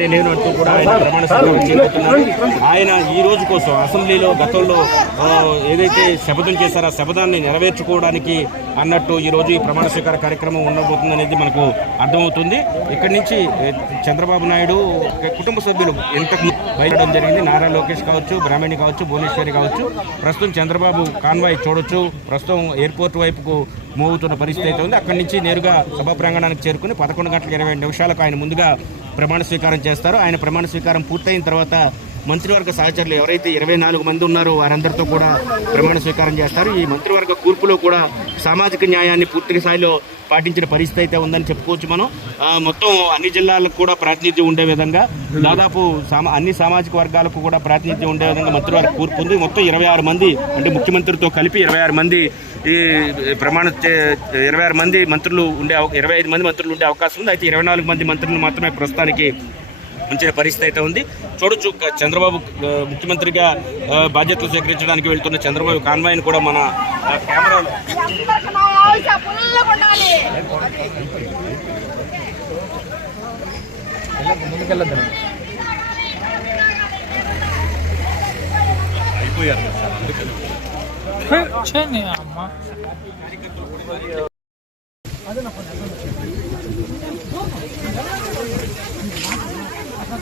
నేను అంటూ కూడా ఆయన ప్రమాణ స్వీకారం ఆయన ఈ రోజు కోసం అసెంబ్లీలో గతంలో ఏదైతే శపథం చేశారో ఆ శపథాన్ని నెరవేర్చుకోవడానికి అన్నట్టు ఈ రోజు ఈ ప్రమాణ స్వీకార కార్యక్రమం ఉండబోతుంది అనేది మనకు అర్థమవుతుంది. ఇక్కడి నుంచి చంద్రబాబు నాయుడు కుటుంబ సభ్యులు ఇంతకు బయటడం జరిగింది. నారా లోకేష్ కావచ్చు బ్రాహ్మణి కావచ్చు భువనేశ్వరి కావచ్చు. ప్రస్తుతం చంద్రబాబు కాన్వాయ్ చూడొచ్చు. ప్రస్తుతం ఎయిర్పోర్ట్ వైపుకు మూవ్ అవుతున్న పరిస్థితి అయితే ఉంది. అక్కడి నుంచి నేరుగా సభా ప్రాంగణానికి చేరుకుని పదకొండు గంటల ఇరవై ఐదు నిమిషాలకు ఆయన ముందుగా ప్రమాణ స్వీకారం చేస్తారు. ఆయన ప్రమాణ స్వీకారం పూర్తయిన తర్వాత మంత్రివర్గ సహచరులు ఎవరైతే ఇరవై నాలుగు మంది ఉన్నారో వారందరితో కూడా ప్రమాణ స్వీకారం చేస్తారు. ఈ మంత్రివర్గ కూర్పులో కూడా సామాజిక న్యాయాన్ని పూర్తి స్థాయిలో పాటించిన పరిస్థితి అయితే ఉందని చెప్పుకోవచ్చు మనం. మొత్తం అన్ని జిల్లాలకు కూడా ప్రాతినిధ్యం ఉండే విధంగా దాదాపు సామా అన్ని సామాజిక వర్గాలకు కూడా ప్రాతినిధ్యం ఉండే విధంగా మంత్రివర్గ కూర్పు ఉంది. మొత్తం ఇరవై ఆరు మంది అంటే ముఖ్యమంత్రితో కలిపి ఇరవై ఆరు మంది ఈ ప్రమాణ ఇరవై ఆరు మంది మంత్రులు ఉండే ఇరవై ఐదు మంది మంత్రులు ఉండే అవకాశం ఉంది. అయితే ఇరవై నాలుగు మంది మంత్రులు మాత్రమే ప్రస్తుతానికి ఉంచిన పరిస్థితి అయితే ఉంది. చూడొచ్చు చంద్రబాబు ముఖ్యమంత్రిగా బాధ్యతలు స్వీకరించడానికి వెళ్తున్న చంద్రబాబు కాన్వాయ్ని కూడా మన కెమెరాలో. ఆయుష పుల్లగా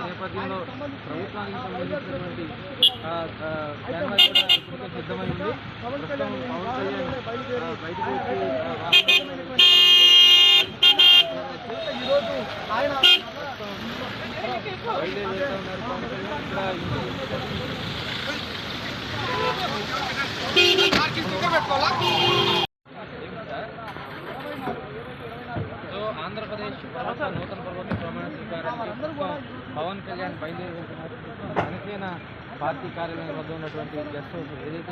నేపథ్యంలో ప్రభుత్వానికి సంబంధించినటువంటి క్యాన్వాస్ కూడా సిద్ధమై ఉంది ప్రస్తుతం పవన్ కళ్యాణ్ బయటకు ఈరోజు ఆయన బయలుదేరి వెళ్తా ఉన్నారు పవన్ కళ్యాణ్ ఇక్కడ సో ఆంధ్రప్రదేశ్ ప్రభుత్వ నూతన ప్రభుత్వ ప్రమాణ స్వీకారానికి పవన్ కళ్యాణ్ బయలుదేరి వెళ్తున్నారు. జనసేన పార్టీ కార్యాలయం వద్ద ఉన్నటువంటి గెస్ట్ హౌస్ ఏదైతే